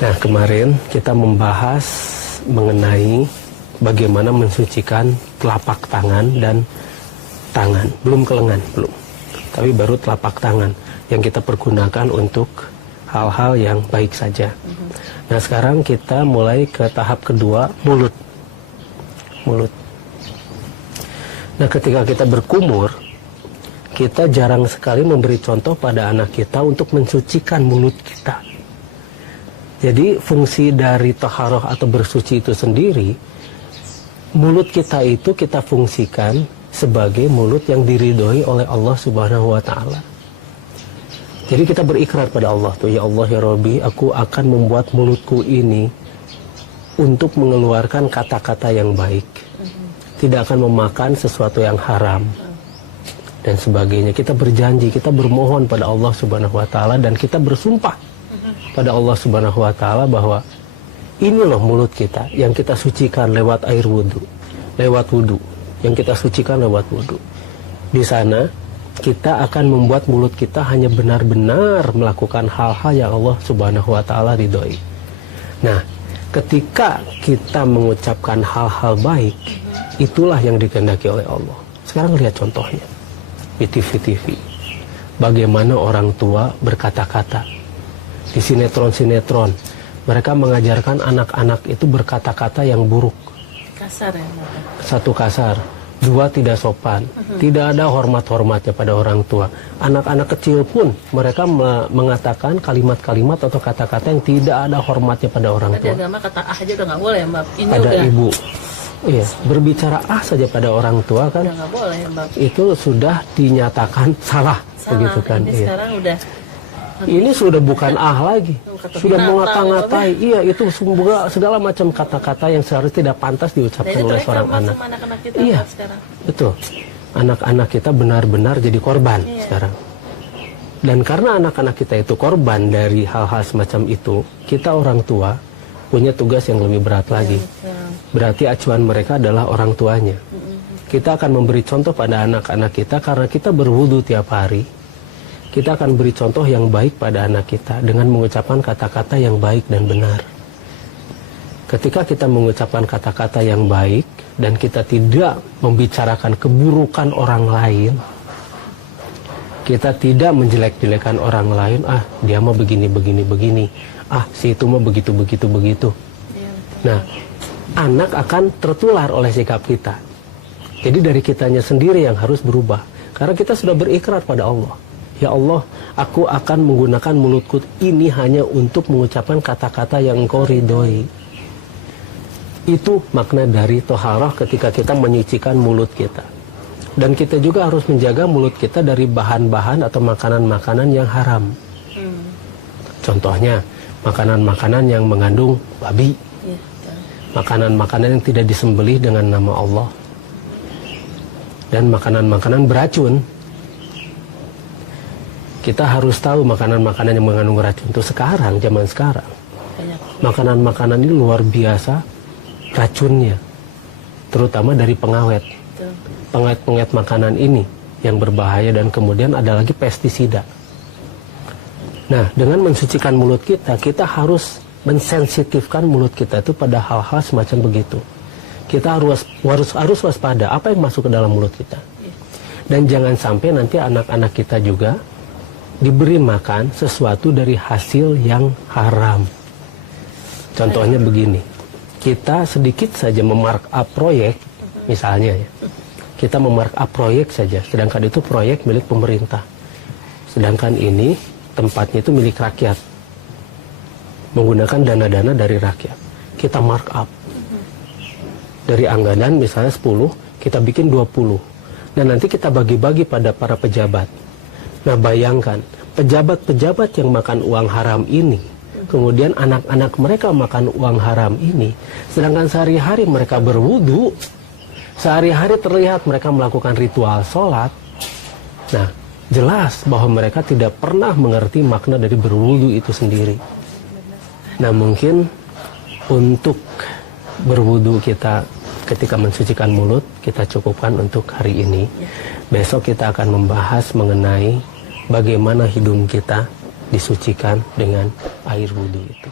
Nah, kemarin kita membahas mengenai bagaimana mensucikan telapak tangan dan tangan. Belum ke lengan, belum. Tapi baru telapak tangan yang kita pergunakan untuk hal-hal yang baik saja. Nah, sekarang kita mulai ke tahap kedua, mulut. Mulut. Nah, ketika kita berkumur, kita jarang sekali memberi contoh pada anak kita untuk mensucikan mulut kita. Jadi fungsi dari taharah atau bersuci itu sendiri, mulut kita itu kita fungsikan sebagai mulut yang diridhoi oleh Allah Subhanahu wa Ta'ala. Jadi kita berikrar pada Allah tuh, ya Allah ya Rabbi, aku akan membuat mulutku ini untuk mengeluarkan kata-kata yang baik, tidak akan memakan sesuatu yang haram dan sebagainya. Kita berjanji, kita bermohon pada Allah Subhanahu wa Ta'ala, dan kita bersumpah pada Allah Subhanahu wa Ta'ala bahwa ini loh mulut kita yang kita sucikan lewat air wudhu, lewat wudhu, yang kita sucikan lewat wudhu. Di sana kita akan membuat mulut kita hanya benar-benar melakukan hal-hal yang Allah Subhanahu wa Ta'ala ridhoi. Nah, ketika kita mengucapkan hal-hal baik, itulah yang dikehendaki oleh Allah. Sekarang lihat contohnya di TV-TV, bagaimana orang tua berkata-kata. Di sinetron-sinetron, mereka mengajarkan anak-anak itu berkata-kata yang buruk. Kasar ya, Bapak? Satu, kasar. Dua, tidak sopan. Tidak ada hormat-hormatnya pada orang tua. Anak-anak kecil pun mereka mengatakan kalimat-kalimat atau kata-kata yang tidak ada hormatnya pada orang tua. Di agama kata ah aja udah nggak boleh ya, Mbak? Ini pada udah... ibu. Iya, berbicara ah saja pada orang tua kan. Udah nggak boleh ya, Mbak? Itu sudah dinyatakan salah. Begitu kan. Ini sekarang udah... Ini sudah bukan ah lagi, sudah mengata-ngatai. Iya, itu segala macam kata-kata yang seharusnya tidak pantas diucapkan oleh seorang anak. Anak-anak kita iya, sekarang. Betul. Anak-anak kita benar-benar jadi korban sekarang. Dan karena anak-anak kita itu korban dari hal-hal semacam itu, kita orang tua punya tugas yang lebih berat lagi. Berarti acuan mereka adalah orang tuanya. Kita akan memberi contoh pada anak-anak kita karena kita berwudu tiap hari. Kita akan beri contoh yang baik pada anak kita dengan mengucapkan kata-kata yang baik dan benar. Ketika kita mengucapkan kata-kata yang baik dan kita tidak membicarakan keburukan orang lain, kita tidak menjelek-jelekan orang lain, ah dia mah begini, ah si itu mah begitu. Nah, anak akan tertular oleh sikap kita. Jadi dari kitanya sendiri yang harus berubah. Karena kita sudah berikrar pada Allah. Ya Allah, aku akan menggunakan mulutku ini hanya untuk mengucapkan kata-kata yang Engkau ridhoi. Itu makna dari toharah ketika kita menyucikan mulut kita. Dan kita juga harus menjaga mulut kita dari bahan-bahan atau makanan-makanan yang haram. Contohnya, makanan-makanan yang mengandung babi. Makanan-makanan yang tidak disembelih dengan nama Allah. Dan makanan-makanan beracun. Kita harus tahu makanan-makanan yang mengandung racun itu sekarang, zaman sekarang. Makanan-makanan ini luar biasa racunnya. Terutama dari pengawet. Pengawet-pengawet makanan ini yang berbahaya, dan kemudian ada lagi pestisida. Nah, dengan mensucikan mulut kita, kita harus mensensitifkan mulut kita itu pada hal-hal semacam begitu. Kita harus waspada apa yang masuk ke dalam mulut kita. Dan jangan sampai nanti anak-anak kita juga diberi makan sesuatu dari hasil yang haram. Contohnya begini, kita sedikit saja memarkup proyek, misalnya ya, kita memarkup proyek saja, sedangkan itu proyek milik pemerintah. Sedangkan ini tempatnya itu milik rakyat, menggunakan dana-dana dari rakyat. Kita markup dari anggaran misalnya 10, kita bikin 20. Dan nanti kita bagi-bagi pada para pejabat. Nah, bayangkan, pejabat-pejabat yang makan uang haram ini, kemudian anak-anak mereka makan uang haram ini, sedangkan sehari-hari mereka berwudu, sehari-hari terlihat mereka melakukan ritual sholat. Nah, jelas bahwa mereka tidak pernah mengerti makna dari berwudu itu sendiri. Nah, mungkin untuk berwudu kita ketika mensucikan mulut, kita cukupkan untuk hari ini. Besok kita akan membahas mengenai bagaimana hidung kita disucikan dengan air wudhu itu.